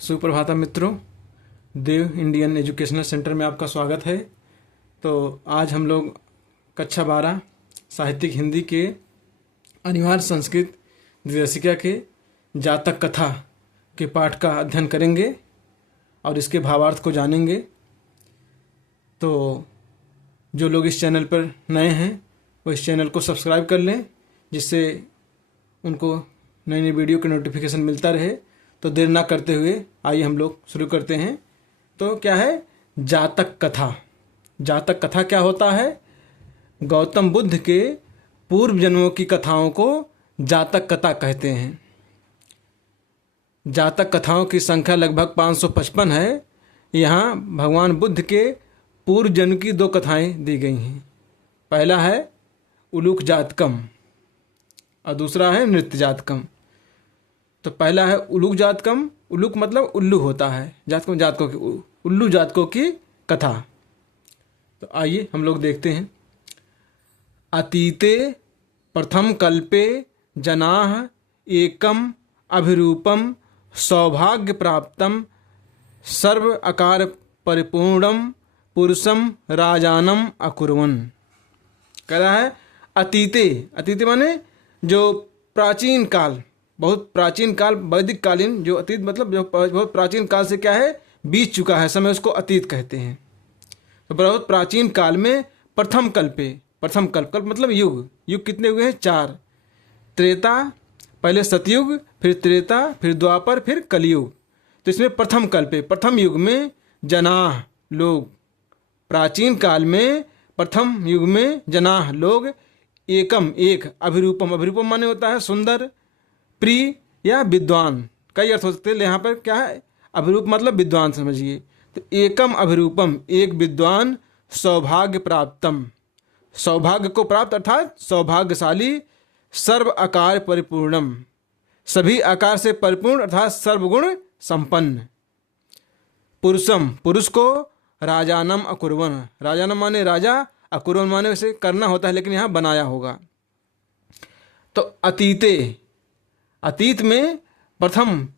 सुप्रभातम मित्रों, देव Indian educational centre में आपका स्वागत है। तो आज हम लोग कक्षा 12 साहित्यिक हिंदी के अनिवार्य संस्कृत द्विदशिका के जातक कथा के पाठ का अध्ययन करेंगे और इसके भावार्थ को जानेंगे। तो जो लोग इस चैनल पर नए हैं वो इस चैनल को सब्सक्राइब कर लें, जिससे उनको नई नई वीडियो की नोटिफिकेशन मिलता रहे। तो देर ना करते हुए आइए हम लोग शुरू करते हैं। तो क्या है जातक कथा? जातक कथा क्या होता है? गौतम बुद्ध के पूर्व जन्मों की कथाओं को जातक कथा कहते हैं। जातक कथाओं की संख्या लगभग 555 है। यहाँ भगवान बुद्ध के पूर्व जन्म की दो कथाएं दी गई हैं। पहला है उलूक जातकम और दूसरा है नृत्य जातकम। तो पहला है उलूक जातकम। उलूक मतलब उल्लू होता है, जातकम जातकों की, उल्लू जातकों की कथा। तो आइए हम लोग देखते हैं। अतीते प्रथम कल्पे जनाः एकम अभिरूपम सौभाग्य प्राप्तम सर्व आकार परिपूर्णम पुरुषम राजानम अकुर्वन्। कह रहा है अतीते, अतीते माने जो प्राचीन काल, बहुत प्राचीन काल, वैदिक कालीन, जो अतीत मतलब जो बहुत प्राचीन काल से क्या है बीत चुका है समय, उसको अतीत कहते हैं। तो बहुत प्राचीन काल में प्रथम कल्पे, प्रथम कल्प, कल्प मतलब युग, युग कितने हुए हैं? 4। त्रेता, पहले सतयुग, फिर त्रेता, फिर द्वापर, फिर कलयुग। तो इसमें प्रथम कल्पे, प्रथम युग में जनाह लोग, प्राचीन काल में प्रथम युग में जनाह लोग, एकम एक, अभिरूपम, अभिरूपम माने होता है सुंदर, प्रिय या विद्वान, कई अर्थ हो सकते हैं। यहाँ पर क्या है अभिरूप मतलब विद्वान समझिए। तो एकम अभिरूपम एक विद्वान, सौभाग्य प्राप्तम सौभाग्य को प्राप्त अर्थात सौभाग्यशाली, सर्व आकार परिपूर्णम सभी आकार से परिपूर्ण अर्थात सर्वगुण संपन्न, पुरुषम पुरुष को, राजानम अकुर्वन्, राजानम माने राजा, अकुर्वन् माने उसे करना होता है लेकिन यहाँ बनाया होगा। तो अतीते, अतीत में प्रथम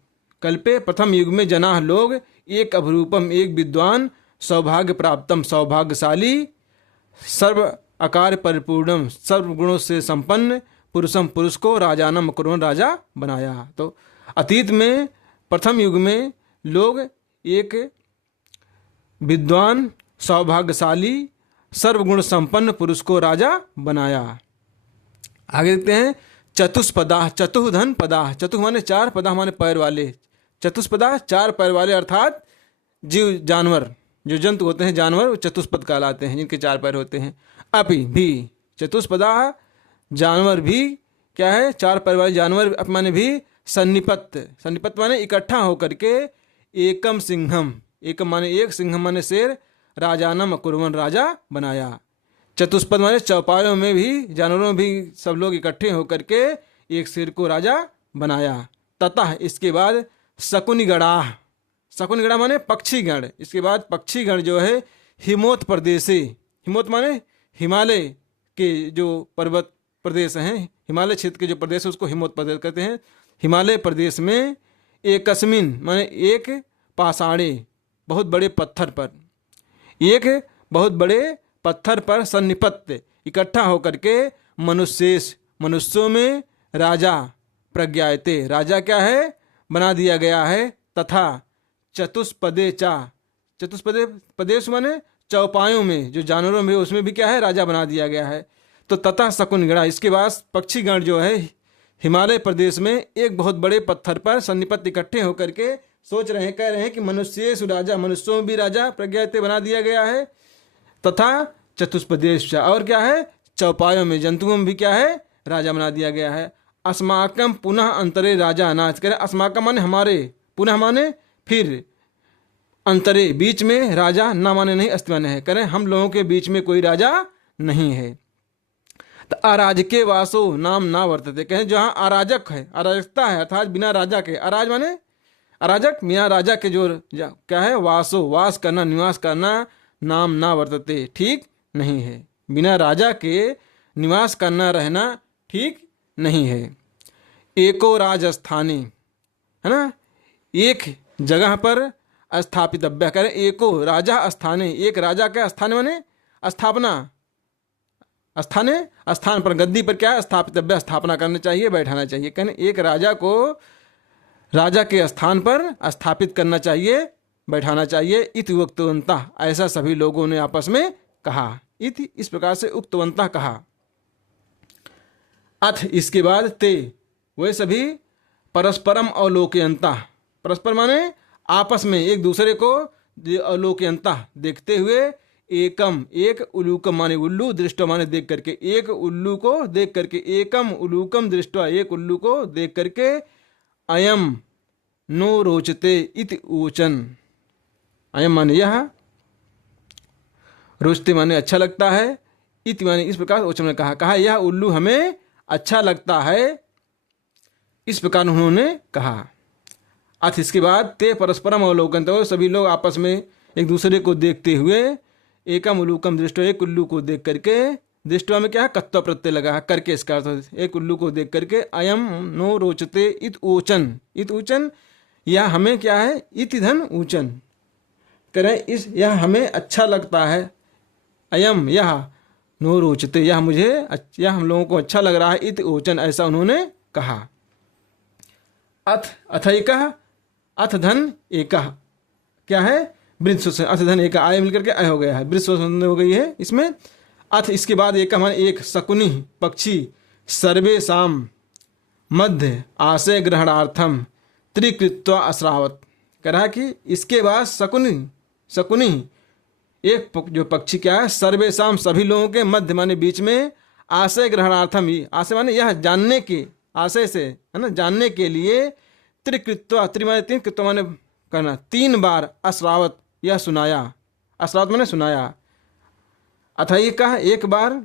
कल्पे, प्रथम युग में जनाह लोग, एक अभिरूपम एक विद्वान, सौभाग्य प्राप्तम सौभाग्यशाली, सर्व आकार परिपूर्णम सर्वगुणों से संपन्न, पुरुषम पुरुष को, राजानम अकुर्वन् राजा बनाया। तो अतीत में प्रथम युग में लोग एक विद्वान, सौभाग्यशाली, सर्वगुण संपन्न पुरुष को राजा बनाया। आगे देखते हैं चतुष्पदा, चतुर्धन पदा, चतुः माने 4, पदा माने पैर वाले, चतुष्पदा 4 पैर वाले अर्थात जीव जानवर, जो जंतु होते हैं जानवर, वो चतुष्पद कहलाते हैं, जिनके 4 पैर होते हैं। अपि भी चतुष्पदा जानवर भी क्या है 4 पैर वाले जानवर, अपि माने भी सन्निपत्त, सन्निपत्त माने इकट्ठा होकर के, एकम सिंहम, एकम माने एक, सिंहम माने शेर, राजानम अकुर्वन् राजा बनाया। चतुष्पद माने चौपायों में भी, जानवरों में भी सब लोग इकट्ठे होकर के एक शेर को राजा बनाया। ततः इसके बाद शकुनिगणा, शकुनिगणा माने पक्षीगण, इसके बाद पक्षीगण जो है हिमोत प्रदेशे, हिमोत माने हिमालय के जो पर्वत प्रदेश हैं, हिमालय क्षेत्र के जो प्रदेश है उसको हिमोत प्रदेश कहते हैं। हिमालय प्रदेश में एकस्मिन माने एक, पाषाणे बहुत बड़े पत्थर पर, एक बहुत बड़े पत्थर पर, सन्निपत्त इकट्ठा होकर के, मनुष्येश मनुष्यों में, राजा प्रज्ञायते राजा क्या है बना दिया गया है। तथा चतुष्पदे चा, चतुष्पदे प्रदेश माने चौपायों में, जो जानवरों में उसमें भी क्या है राजा बना दिया गया है। तो तथा शकुनगणा, इसके बाद पक्षीगण जो है हिमालय प्रदेश में एक बहुत बड़े पत्थर पर सन्निपत्त इकट्ठे होकर के सोच रहे हैं, कह रहे हैं कि मनुष्येश राजा, मनुष्यों में भी राजा प्रज्ञायते बना दिया गया है। तथा चतुष्पदेश, और क्या है चौपायों में, जंतुओं में भी क्या है राजा बना दिया गया है। अस्माकम पुनः अंतरे राजा अनाज, कह रहे अस्माकम माने हमारे, पुनः माने फिर, अंतरे बीच में, राजा ना माने नहीं अस्ति माने है, कह रहे हम लोगों के बीच में कोई राजा नहीं है। तो अराजके वासो नाम ना वर्तते, कहें जहाँ अराजक है, अराजकता है अर्थात बिना राजा के, अराज माने अराजक, बिना राजा के जो क्या है वासो वास करना, निवास करना, नाम ना वर्तते ठीक नहीं है, बिना राजा के निवास करना रहना ठीक नहीं है। एको राजस्थानी है ना, एक जगह पर स्थापितव्य, कह रहे एको राजा स्थाने, एक राजा क्या स्थान माने स्थापना, स्थाने स्थान पर, गद्दी पर क्या स्थापितव्य, स्थापना करनी चाहिए, बैठाना चाहिए। कहने एक राजा को राजा के स्थान पर स्थापित करना चाहिए, बैठाना चाहिए। इति उक्तवन्तः, ऐसा सभी लोगों ने आपस में कहा। इति इस प्रकार से उक्तवन्तः कहा। अथ इसके बाद ते वे सभी परस्परम अवलोकयन्तः, परस्पर माने आपस में एक दूसरे को अवलोकयन्तः देखते हुए, एकम एक, उलूकम माने उल्लू, दृष्टो माने देख करके, एक उल्लू को देख करके, एकम उलूकम दृष्टवा, एक उल्लू को देख करके, अयम नो रोचते इति ऊचन, अयम माने यह, रोचते माने अच्छा लगता है, इति माने इस प्रकार ऊचन ने कहा यह उल्लू हमें अच्छा लगता है, इस प्रकार उन्होंने कहा। अथ इसके बाद ते परस्परम अवलोकन, तो सभी लोग आपस में एक दूसरे को देखते हुए, एकम उल्लूकम दृष्टो, एक उल्लू को देख करके, दृष्टवा में क्या है कत्व प्रत्यय लगा करके, इसका अर्थ एक उल्लू को देख करके, अयम नो रोचते इत ऊचन, इत ऊचन यह हमें क्या है, इति धन ऊचन, करें इस यह हमें अच्छा लगता है, अयम यह, नो रोचते यह मुझे, यह हम लोगों को अच्छा लग रहा है, इत ऊचन ऐसा उन्होंने कहा। अथ अथैकः, अथ धन एकः क्या है, वृद्ध, अथ धन एक आय मिलकर के अय हो गया है, वृद्ध हो गई है इसमें। अथ इसके बाद एक हमारे एक शकुनि पक्षी, सर्वेषां मध्य आशय ग्रहणार्थम त्रिकृत्वा अश्रावत, कह रहा कि इसके बाद शकुनि, शकुनि एक जो पक्षी क्या है, सर्वेषां सभी लोगों के, मध्य माने बीच में, आशय ग्रहणार्थम, आशय माने यह जानने के, आशय से है ना, जानने के लिए, त्रिकृत्वा, त्रि माने तीन, कृत्वा माने करना, 3 बार, अश्रावत यह सुनाया, अश्रावत माने सुनाया। अथई का एक बार,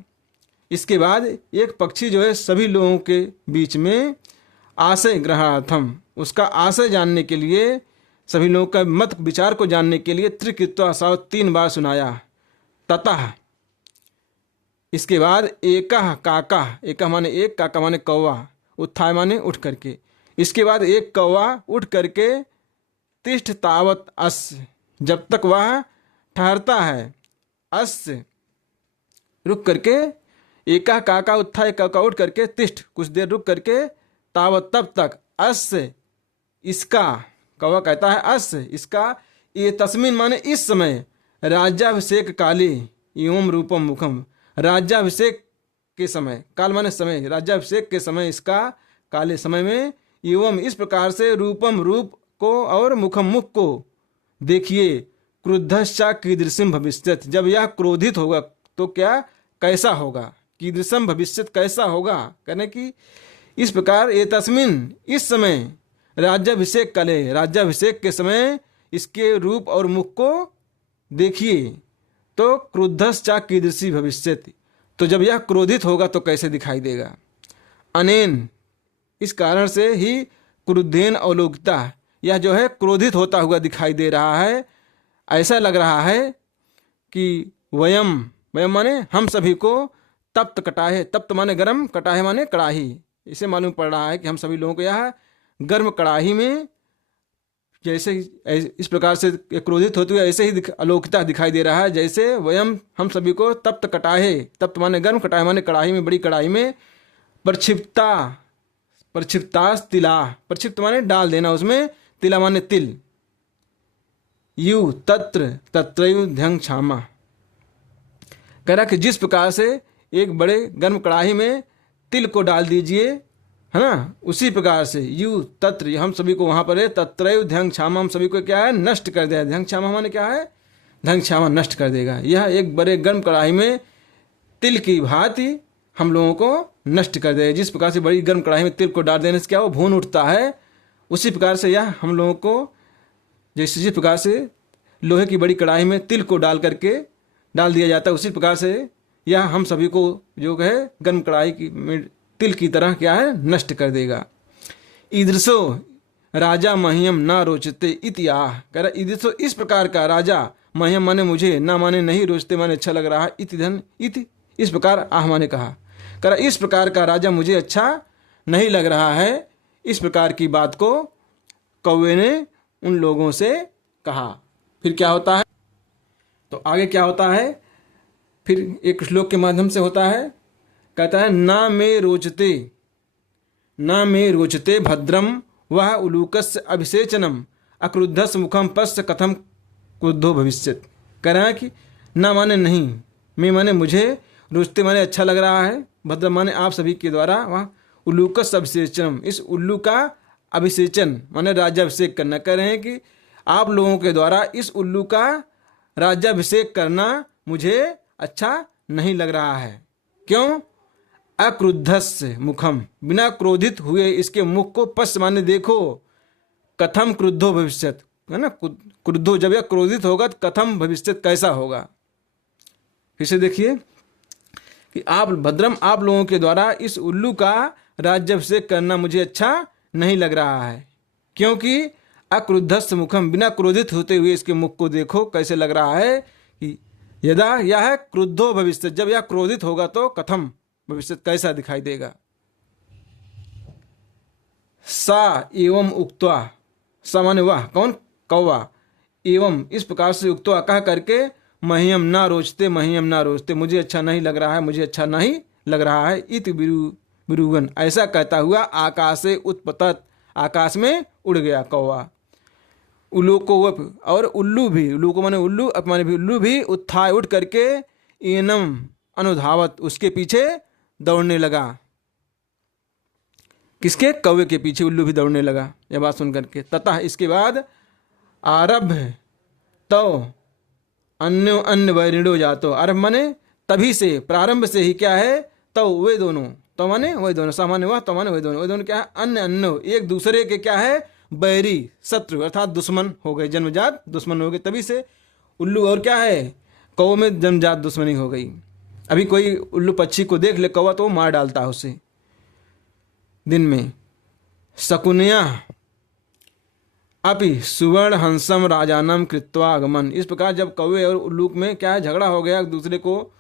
इसके बाद एक पक्षी जो है सभी लोगों के बीच में, आशय ग्रहणार्थम उसका आशय जानने के लिए, सभी लोगों का मत विचार को जानने के लिए, त्रिकृत्वा अश्रावत 3 बार सुनाया। ततः इसके बाद एकः काका, एकः माने एक, काका माने कौवा, उत्थाय माने उठ करके, इसके बाद एक कौवा उठ करके, तिष्ठ तावत अस्य, जब तक वह ठहरता है, अस्य रुक करके, एका काका उत्थाय, काका उठ करके, तिष्ठ कुछ देर रुक करके, तावत तब तक, अस्य इसका, कौवा कहता है अस्य इसका, ये तस्मिन माने इस समय, राज्याभिषेक काले एवं रूपम मुखम, राज्याभिषेक के समय, काल माने समय, राज्याभिषेक के समय इसका, काले समय में, एवं इस प्रकार से, रूपम रूप को, और मुखम मुख को देखिए, क्रुद्धश्चा कीदृशम भविष्यत, जब यह क्रोधित होगा तो क्या कैसा होगा, कीदृशम भविष्यत कैसा होगा, कहने की इस प्रकार, ये तस्मिन इस समय, राज्याभिषेक काले, राज्याभिषेक के समय इसके रूप और मुख को देखिए, तो क्रुद्धश्चा कीदृशी भविष्यत, तो जब यह क्रोधित होगा तो कैसे दिखाई देगा। अनेन इस कारण से ही, क्रुद्धेन अवलोकिता, यह जो है क्रोधित होता हुआ दिखाई दे रहा है, ऐसा लग रहा है कि वयम, वयम माने हम सभी को, तप्त कटाहे, तप्त माने गर्म, कटाहे माने कड़ाही, इसे मालूम पड़ रहा है कि हम सभी लोगों को यह गर्म कड़ाही में, जैसे इस प्रकार से क्रोधित होते हुए ऐसे ही अलौकिकता दिखाई दे रहा है, जैसे वयम हम सभी को तप्त कटाहे, तप्त माने गर्म, कटाहे माने कड़ाही में, बड़ी कड़ाही में, प्रक्षिप्ता, प्रक्षिप्तास तिला, प्रक्षिप्त माने डाल देना उसमें, तिला माने तिल, यू तत्र तत्रयु ध्यंग क्षामा, कह रहा कि जिस प्रकार से एक बड़े गर्म कड़ाही में तिल को डाल दीजिए, है ना, उसी प्रकार से, यू तत्र हम सभी को वहां पर है, तत्रयु ध्यंग क्षामा हम सभी को क्या है, नष्ट कर देगा, ध्यंग क्षामा माने क्या है, ध्यंग क्षामा नष्ट कर देगा। यह एक बड़े गर्म कड़ाही में तिल की भांति हम लोगों को नष्ट कर देगा। जिस प्रकार से बड़ी गर्म कड़ाही में तिल को डाल देने से क्या वो भून उठता है, उसी प्रकार से यह हम लोगों को, जैसे जिस प्रकार से लोहे की बड़ी कड़ाही में तिल को डाल करके डाल दिया जाता है, उसी प्रकार से यह हम सभी को जो है गर्म कड़ाही की में तिल की तरह क्या है, नष्ट कर देगा। ईदृशो राजा मह्यम ना रोचते इति आह, कह रहा ईदृशो इस प्रकार का राजा, मह्यम माने मुझे, ना माने नहीं, रोचते माने अच्छा लग रहा है, इति धन इति इस प्रकार आह माने कहा, कह रहा इस प्रकार का राजा मुझे अच्छा नहीं लग रहा है। इस प्रकार की बात को कौवे ने उन लोगों से कहा। फिर क्या होता है, तो आगे क्या होता है, फिर एक श्लोक के माध्यम से होता है। कहता है ना मे रोचते भद्रम वह उलूकस्य अभिषेचनम अक्रुद्धस मुखम पश्य कथम क्रुद्धो भविष्यत। कह रहा है कि ना माने नहीं, मैं माने मुझे, रोचते माने अच्छा लग रहा है, भद्र माने आप सभी के द्वारा वह उलूकस अभिषेचनम, इस उल्लू का अभिषेचन माने राज्याभिषेक करना। कह रहे हैं कि आप लोगों के द्वारा इस उल्लू का राज्याभिषेक करना मुझे अच्छा नहीं लग रहा है। क्यों? अक्रुद्धस्य मुखम, बिना क्रोधित हुए इसके मुख को पश्य माने देखो, कथम क्रुद्धो भविष्यत, है ना, क्रुद्धो जब यह क्रोधित होगा तो कथम भविष्यत कैसा होगा। फिर से देखिए कि आप भद्रम, आप लोगों के द्वारा इस उल्लू का राज्याभिषेक करना मुझे अच्छा नहीं लग रहा है, क्योंकि अक्रुद्धस्य मुखम, बिना क्रोधित होते हुए इसके मुख को देखो कैसे लग रहा है कि यदा यह क्रुद्धो भविष्य, जब यह क्रोधित होगा तो कथम भविष्य कैसा दिखाई देगा। सा एवं उक्त्वा, सामान्य वह कौन, कौवा, एवं इस प्रकार से उक्त्वा कह करके, मह्यम ना रोचते, मह्यम ना रोचते, मुझे अच्छा नहीं लग रहा है, मुझे अच्छा नहीं लग रहा है। इति बिरुगन, ऐसा कहता हुआ आकाशे उत्पतत, आकाश में उड़ गया कौवा। उलोकोवप, और उल्लू भी, उल्लू को माने उल्लू, अपमाने भी, उल्लू भी उत्थाय उठ करके एनम अनुधावत, उसके पीछे दौड़ने लगा। किसके? कौवे के पीछे उल्लू भी दौड़ने लगा यह बात सुन करके। ततः इसके बाद आरभ्य तो अन्यो अन्य वैरिणो जातो, आरभ माने तभी से, प्रारंभ से ही क्या है, तो वे दोनों, तो माने वे दोनों, सामान्य वह, तो माने वे दोनों क्या है, अन्य अन्यो, एक दूसरे के क्या है, बैरी, शत्रु अर्थात दुश्मन हो गए, जन्मजात दुश्मन हो गए। तभी से उल्लू और क्या है, कौवे में जन्मजात दुश्मनी हो गई। अभी कोई उल्लू पक्षी को देख ले कौवा तो वो मार डालता है उसे दिन में। शकुनिया अपि सुवर्ण हंसम राजानम कृत्वा आगमन, इस प्रकार जब कौवे और उल्लू में क्या है, झगड़ा हो गया एक दूसरे को,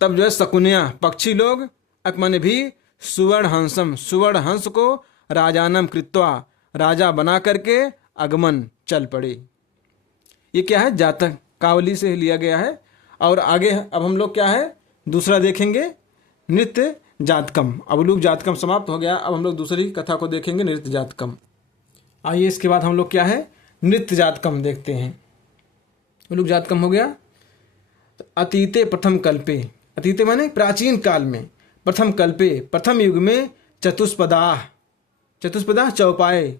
तब जो है शकुनिया पक्षी लोग, अपमाने भी सुवर्ण हंसम, सुवर्ण हंस को राजानम कृत्वा, राजा बना करके आगमन चल पड़े। ये क्या है, जातक कावली से लिया गया है। और आगे अब हम लोग क्या है, दूसरा देखेंगे, नृत्य जातकम। अब उल्लू जातकम समाप्त हो गया, अब हम लोग दूसरी कथा को देखेंगे, नृत्य जातकम। आइए इसके बाद हम लोग क्या है, नृत्य जातकम देखते हैं। उल्लू जातकम हो गया। तो अतीते प्रथम कल्पे, अतीते माने प्राचीन काल में, प्रथम कल्पे प्रथम युग में, चतुष्पदाह, चतुष्पदाह चौपाए,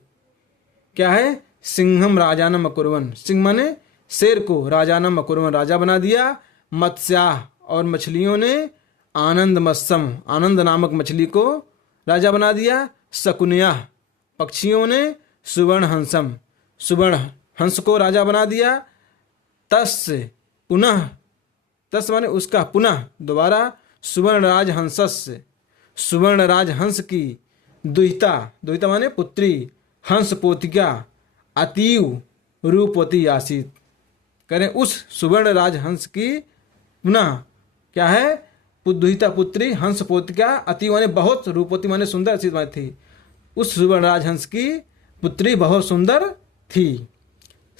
क्या है, सिंहम राजानम अकुर्वन, सिंह माने शेर को, राजानम अकुर्वन राजा बना दिया, मत्स्याह और मछलियों ने, आनंद मत्सम आनंद नामक मछली को राजा बना दिया, शकुनिया पक्षियों ने, सुवर्ण हंसम सुवर्ण हंस को राजा बना दिया, तस् पुनः, तस् माने उसका, पुनः दोबारा, सुवर्ण राज हंसस्य, सुवर्ण राज हंस की दुहिता, दुहिता माने पुत्री, हंस पोतिका अतीव रूपवती आसीत, करें उस सुवर्ण राज हंस की पुनः क्या है, दुहिता पुत्री हंस पोतिका, अति माने बहुत, रूपवती माने सुंदर सी थी, उस सुवर्ण राज हंस की पुत्री बहुत सुंदर थी।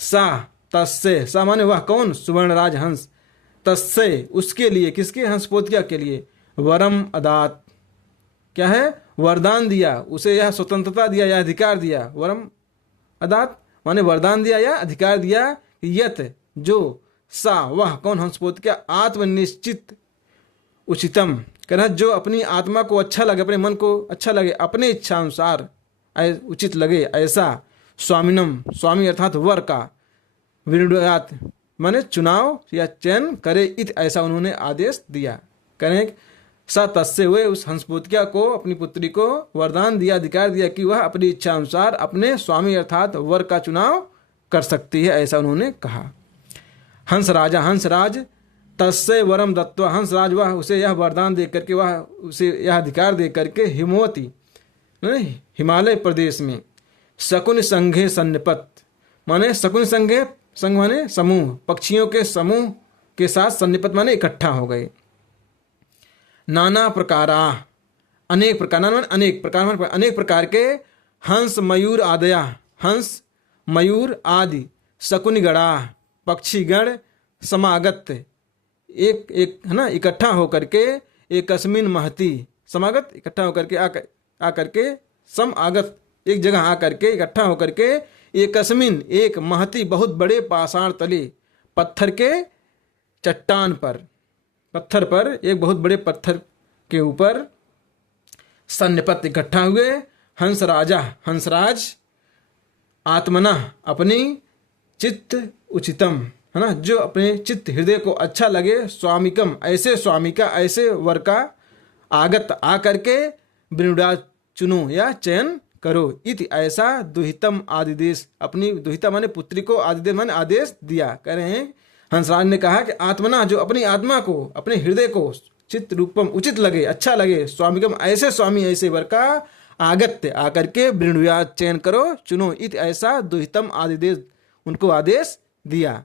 सा तस्से, सा माने वह कौन, सुवर्ण राज हंस, तस्से उसके लिए, किसके, हंस पोतिका के लिए, वरम अदात, क्या है, वरदान दिया, उसे यह स्वतंत्रता दिया या अधिकार दिया, वरम अदात माने वरदान दिया या अधिकार दिया, यत जो, सा वह कौन, हंस पोतिका, आत्मनिश्चित उचितम, कहना जो अपनी आत्मा को अच्छा लगे, अपने मन को अच्छा लगे, अपने इच्छा अनुसार उचित लगे ऐसा, स्वामिनम स्वामी अर्थात वर का, विरुद्धात माने चुनाव या चयन करे, इत ऐसा उन्होंने आदेश दिया। करें सा तस्से हुए, उस हंसपोतिका को, अपनी पुत्री को वरदान दिया, अधिकार दिया कि वह अपनी इच्छा अनुसार अपने स्वामी अर्थात वर का चुनाव कर सकती है, ऐसा उन्होंने कहा। हंस राजा, हंस राज तस्से वरम दत्वा, हंस राज वह उसे यह वरदान दे करके, वह उसे यह अधिकार दे करके, हिमवती हिमालय प्रदेश में, शकुन संघे सन्निपत माने, शकुन संघे, संघ माने समूह, पक्षियों के समूह के साथ, सन्निपत माने इकट्ठा हो गए। नाना प्रकारा, अनेक प्रकार, अनेक प्रकार, अनेक प्रकार के, हंस मयूर आदया, हंस मयूर आदि शकुनिगणा पक्षीगण समागत एक एक है ना इकट्ठा होकर के एकस्मिन महती समागत इकट्ठा होकर के आकर के सम आगत एक जगह आकर के इकट्ठा होकर के एकस्मिन एक महती बहुत बड़े पाषाण तले पत्थर के चट्टान पर पत्थर पर एक बहुत बड़े पत्थर के ऊपर सन्निपत इकट्ठा हुए हंसराज आत्मना अपनी चित्त उचितम है ना जो अपने चित्त हृदय को अच्छा लगे स्वामिकम ऐसे स्वामी का ऐसे वर का आगत आकर के वृणुड़ा चुनो या चयन करो इति ऐसा दुहितम आदिदेश अपनी दुहिता माने पुत्री को आदिदेश माने आदेश दिया। कह रहे हैं हंसराज ने कहा कि आत्मना जो अपनी आत्मा को अपने हृदय को चित्त रूपम उचित लगे अच्छा लगे स्वामिकम ऐसे स्वामी ऐसे वर का आगत्य आकर के वृणुया चयन करो चुनो इत ऐसा दुहितम आदिदेश उनको आदेश दिया।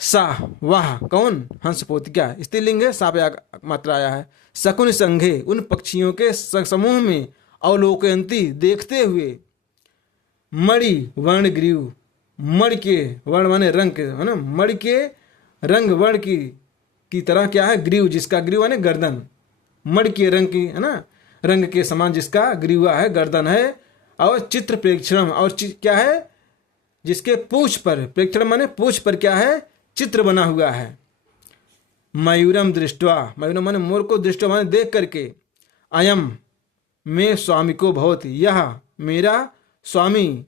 सा वाह कौन हंस पोतिका स्त्रीलिंग है सा पे मात्रा आया है। शकुन संघे उन पक्षियों के समूह में अवलोकयंती देखते हुए मणि वर्ण ग्रीव मणि के वर्ण माने रंग के है ना मणि के रंग वर्ण की तरह क्या है ग्रीव जिसका ग्रीव माने गर्दन मणि के रंग की है ना रंग के समान जिसका ग्रीवा है गर्दन है और चित्र प्रेक्षण और क्या है जिसके पूछ पर प्रेक्षण माने पूछ पर क्या है चित्र बना हुआ है। मयूरम दृष्टवा मयूरम माने मोर को दृष्टवा माने देख करके अयम में स्वामी को बहुत यह मेरा स्वामी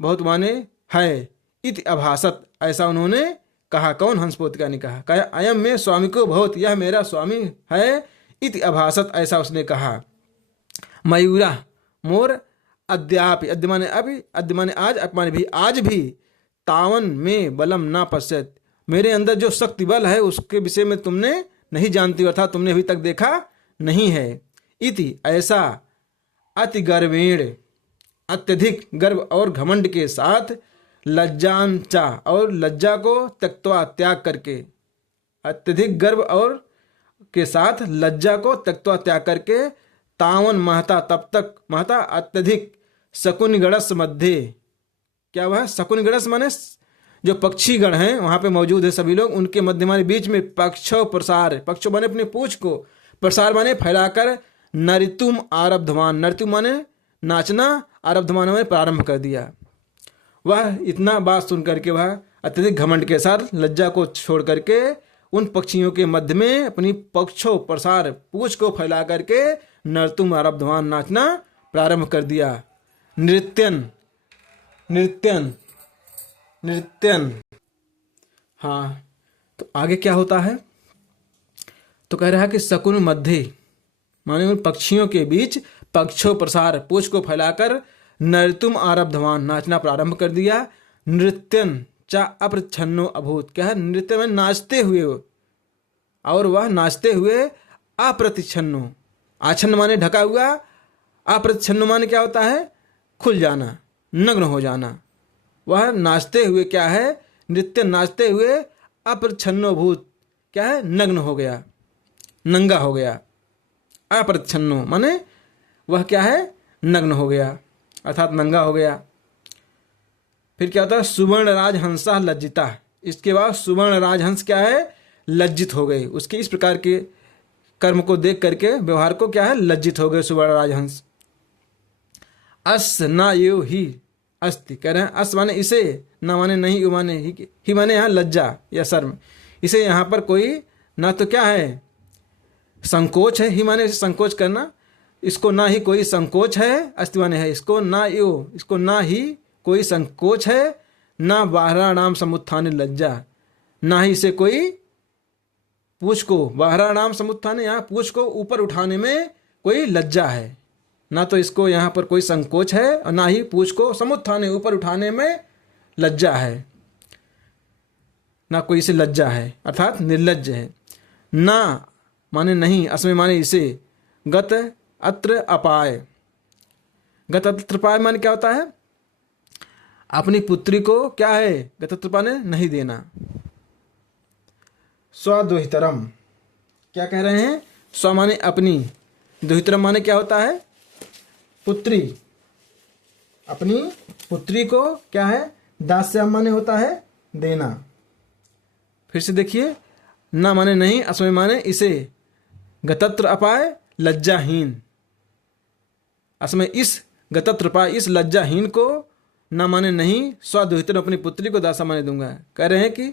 बहुत माने है इति अभासत ऐसा उन्होंने कहा। कौन हंसपोतिका ने कहा अयम में स्वामी को बहुत यह मेरा स्वामी है इति अभासत ऐसा उसने कहा। मयूरा मोर अद्यापि अद्य माने अभी अद्य माने आज अपमाने भी आज भी तावन में बलम ना पश्यत मेरे अंदर जो शक्ति बल है उसके विषय में तुमने नहीं जानती अर्थात तुमने अभी तक देखा नहीं है। इति ऐसा अति गर्वेण अत्यधिक गर्व और घमंड के साथ लज्जांचा और लज्जा को त्यक्त्वा त्याग करके अत्यधिक गर्व और के साथ लज्जा को त्यक्त्वा त्याग करके तावन महता तब तक महता अत्यधिक शकुनगणस मध्य क्या वह शकुनगणस माने जो पक्षीगण हैं वहां पे मौजूद है सभी लोग उनके मध्य माने बीच में पक्षो प्रसार पक्षो माने अपने पूंछ को प्रसार माने फैलाकर नरितुम आरब्धमान नरितुम माने नाचना आरब्धमान माने प्रारंभ कर दिया। वह इतना बात सुन करके वह अत्यधिक घमंड के साथ लज्जा को छोड़ करके उन पक्षियों के मध्य में अपनी पक्षों प्रसार पूंछ को फैला करके नर्तुम आरब्धमान नाचना प्रारंभ कर दिया। नृत्यन नृत्यन नृत्यन हाँ तो आगे क्या होता है तो कह रहा है कि शकुन मध्य माने उन पक्षियों के बीच पक्षों प्रसार पूंछ को फैलाकर नर्तुम आरब्धवान नाचना प्रारंभ कर दिया। नृत्यन चा अप्रच्छन्नो अभूत क्या है नृत्य में नाचते हुए और वह नाचते हुए अप्रतिच्छन्नो आच्छन्न माने ढका हुआ अप्रतिच्छन्नो माने क्या होता है खुल जाना नग्न हो जाना। वह नाचते हुए क्या है नृत्य नाचते हुए अप्रच्छन्नो भूत क्या है नग्न हो गया नंगा हो गया अप्रच्छन्नो माने वह क्या है नग्न हो गया अर्थात नंगा हो गया। फिर क्या होता है सुवर्ण राजहंसा लज्जिता इसके बाद सुवर्ण राजहंस क्या है लज्जित हो गए उसके इस प्रकार के कर्म को देख करके व्यवहार को क्या है लज्जित हो गए सुवर्ण राजहंस। अस न यो ही अस्ति कह रहे हैं अस माने इसे न माने नहीं यू माने ही माने यहाँ लज्जा या शर्म इसे यहाँ पर कोई ना तो क्या है संकोच है ही माने संकोच करना इसको ना ही कोई संकोच है अस्ति माने है इसको ना यो इसको ना ही कोई संकोच है ना बाहराणाम समुत्थान लज्जा ना ही इसे कोई पूछ को बाहराणाम समुत्थान यहाँ पूछ को ऊपर उठाने में कोई लज्जा है ना तो इसको यहाँ पर कोई संकोच है और ना ही पूछ को समुत्थाने ऊपर उठाने में लज्जा है ना कोई इसे लज्जा है अर्थात निर्लज्ज है। ना माने नहीं असमय माने इसे गत अत्र अपाय गत अत्र अपाय माने क्या होता है अपनी पुत्री को क्या है गत अत्र माने नहीं देना। स्वदुहितरम क्या कह रहे हैं स्व माने अपनी दुहितरम माने क्या होता है पुत्री अपनी पुत्री को क्या है, दास्याम माने होता है देना। फिर से देखिए, ना माने नहीं, अस्मय माने इसे, गतत्र अपाय लज्जाहीन, अस्मय इस, गतत्र अपाय इस लज्जाहीन को, ना माने नहीं, स्वदुहितर अपनी पुत्री को दासा माने दूंगा। कह रहे हैं कि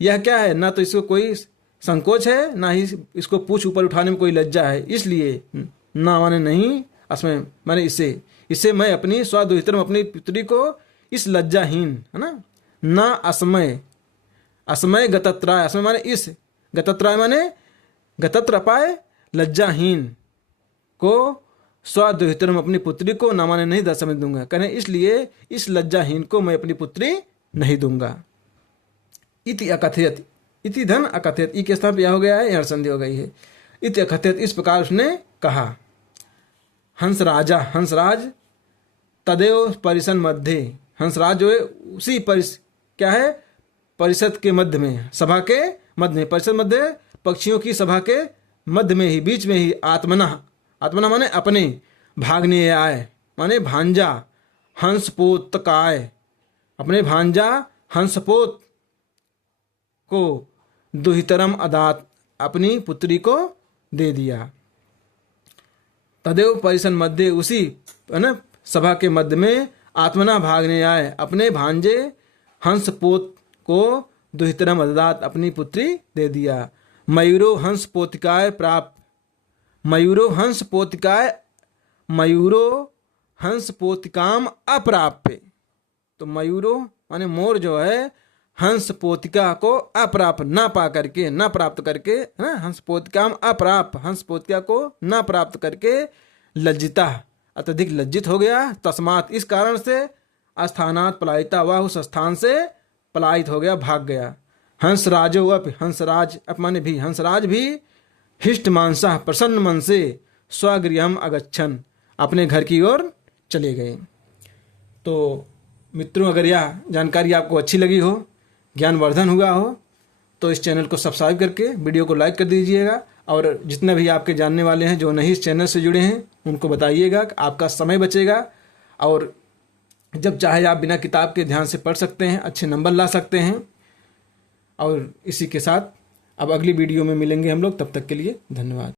यह क्या है, ना तो इसको कोई संकोच है, ना ही इसको पूछ ऊपर उठाने में कोई लज्जा है, इसलिए ना माने नहीं, अस्मय माने इसे मैं अपनी स्वदुहितर अपनी पुत्री को इस लज्जाहीन, है ना अस्मय, अस्मय गतत्राय, अस्मय माने इस, गतत्राय माने गतत्र अपाय लज्जाहीन को, स्वदुहितर अपनी पुत्री को ना माने नहीं दासा में दूंगा। कहें इसलिए इस लज्जाहीन को मैं अपनी पुत्री नहीं दूंगा। इति अकथयत, इति धन अकथयत, ई के स्थान पर यह हो गया है, यहाँ संधि हो गई है। इति अकथयत, इस प्रकार उसने कहा। हंसराजा, हंसराज तदेव परिसन मध्य, हंसराज जो है उसी क्या है, परिषद के मध्य में, सभा के मध्य में, परिषद मध्य पक्षियों की सभा के मध्य में ही, बीच में ही, आत्मना, आत्मना माने अपने, भाग्ने आय माने भांजा, हंसपोत काय, अपने भांजा हंसपोत को, दुहितरम अदात अपनी पुत्री को दे दिया। तदेव परिसन मध्य, उसी है ना सभा के मध्य में, आत्मना भागने आए, अपने भांजे हंसपोत को दुहितरम अदात अपनी पुत्री दे दिया। मयूरो हंस पोतिकाय प्राप्त, मयूरो हंस पोतिकाय, मयूरो हंस पोतिकाम अप्राप्य, तो मयूरो माने मोर जो है हंस पोतिका को अप्राप्त ना पा करके, ना प्राप्त करके, हंस पोतिकाम अप्राप्त, हंस पोतिका को ना प्राप्त करके, लज्जिता अत्यधिक लज्जित हो गया, तस्मात इस कारण से, अस्थानात पलायिता वह उस स्थान से पलायित हो गया, भाग गया। हंसराजो अप, हंसराज अप माने भी, हंसराज भी हिष्ट मानसा प्रसन्न मन से स्वगृहम अगच्छन अपने घर की ओर चले गए। तो मित्रों, अगर यह जानकारी आपको अच्छी लगी हो, ज्ञानवर्धन हुआ हो, तो इस चैनल को सब्सक्राइब करके वीडियो को लाइक कर दीजिएगा, और जितने भी आपके जानने वाले हैं जो नहीं इस चैनल से जुड़े हैं उनको बताइएगा, आपका समय बचेगा, और जब चाहे आप बिना किताब के ध्यान से पढ़ सकते हैं, अच्छे नंबर ला सकते हैं। और इसी के साथ अब अगली वीडियो में मिलेंगे हम लोग, तब तक के लिए धन्यवाद।